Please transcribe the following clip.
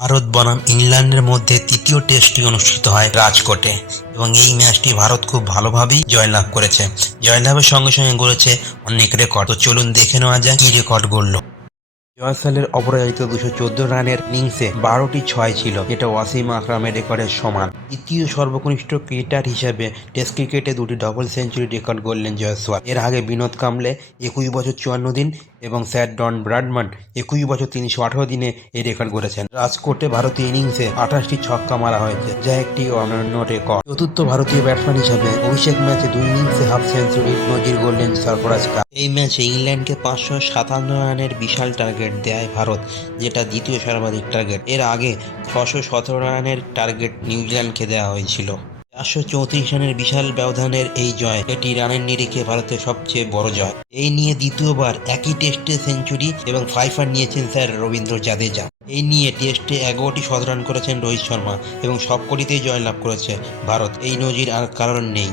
ভারত বনাম ইংল্যান্ডের মধ্যে তৃতীয় টেস্টটি অনুষ্ঠিত হয় রাজকোটে এবং এই ম্যাচটি ভারত খুব ভালোভাবেই জয়লাভ করেছে। জয়লাভের সঙ্গে সঙ্গে গড়েছে অনেক রেকর্ড। তো চলুন দেখে নেওয়া যাক কি রেকর্ড গড়ল। জয়সালের অপরাজিত 214 রানের ইনিংসে 12টি ছয় ছিল, যেটা ওয়াসিম আকরামের রেকর্ডের সমান। তৃতীয় সর্বকনিষ্ঠ ক্রিকেটার হিসেবে টেস্ট ক্রিকেটে দুটি ডবল সেঞ্চুরি রেকর্ড গড়লেন জয়সওয়াল। এর আগে বিনোদ কাম্বলে 21 বছর 54 দিন এবং স্যার ডন ব্র্যাডম্যান 21 বছর 318 দিনে এই রেকর্ড গড়েছেন। রাজকোটে ভারতীয় ইনিংসে 28টি ছক্কা মারা হয়েছে, যা একটি অনন্য রেকর্ড। চতুর্থ ভারতীয় ব্যাটসম্যান হিসেবে অভিষেক ম্যাচে 2 ইনিংসে হাফ সেঞ্চুরির নজির গড়লেন সরফরাজ খান। এই ম্যাচে ইংল্যান্ডকে 557 রানের বিশাল টার্গেট দেয় ভারত, যেটা দ্বিতীয় সর্বাধিক টার্গেট। এর আগে 617 রানের টার্গেট নিউজিল্যান্ডকে দেওয়া হয়েছিল। 434 রানের বিশাল ব্যবধানের এই জয় এটি রানের নিরিখে ভারতের সবচেয়ে বড় জয়। এই নিয়ে দ্বিতীয়বার একই টেস্টে সেঞ্চুরি এবং 5 নিয়েছেন স্যার রবীন্দ্র জাদেজা। এই নিয়ে টেস্টে 11টি শতরান করেছেন রোহিত শর্মা এবং সবকটিতেই জয়লাভ করেছে ভারত। এই নজির আর কারণ নেই।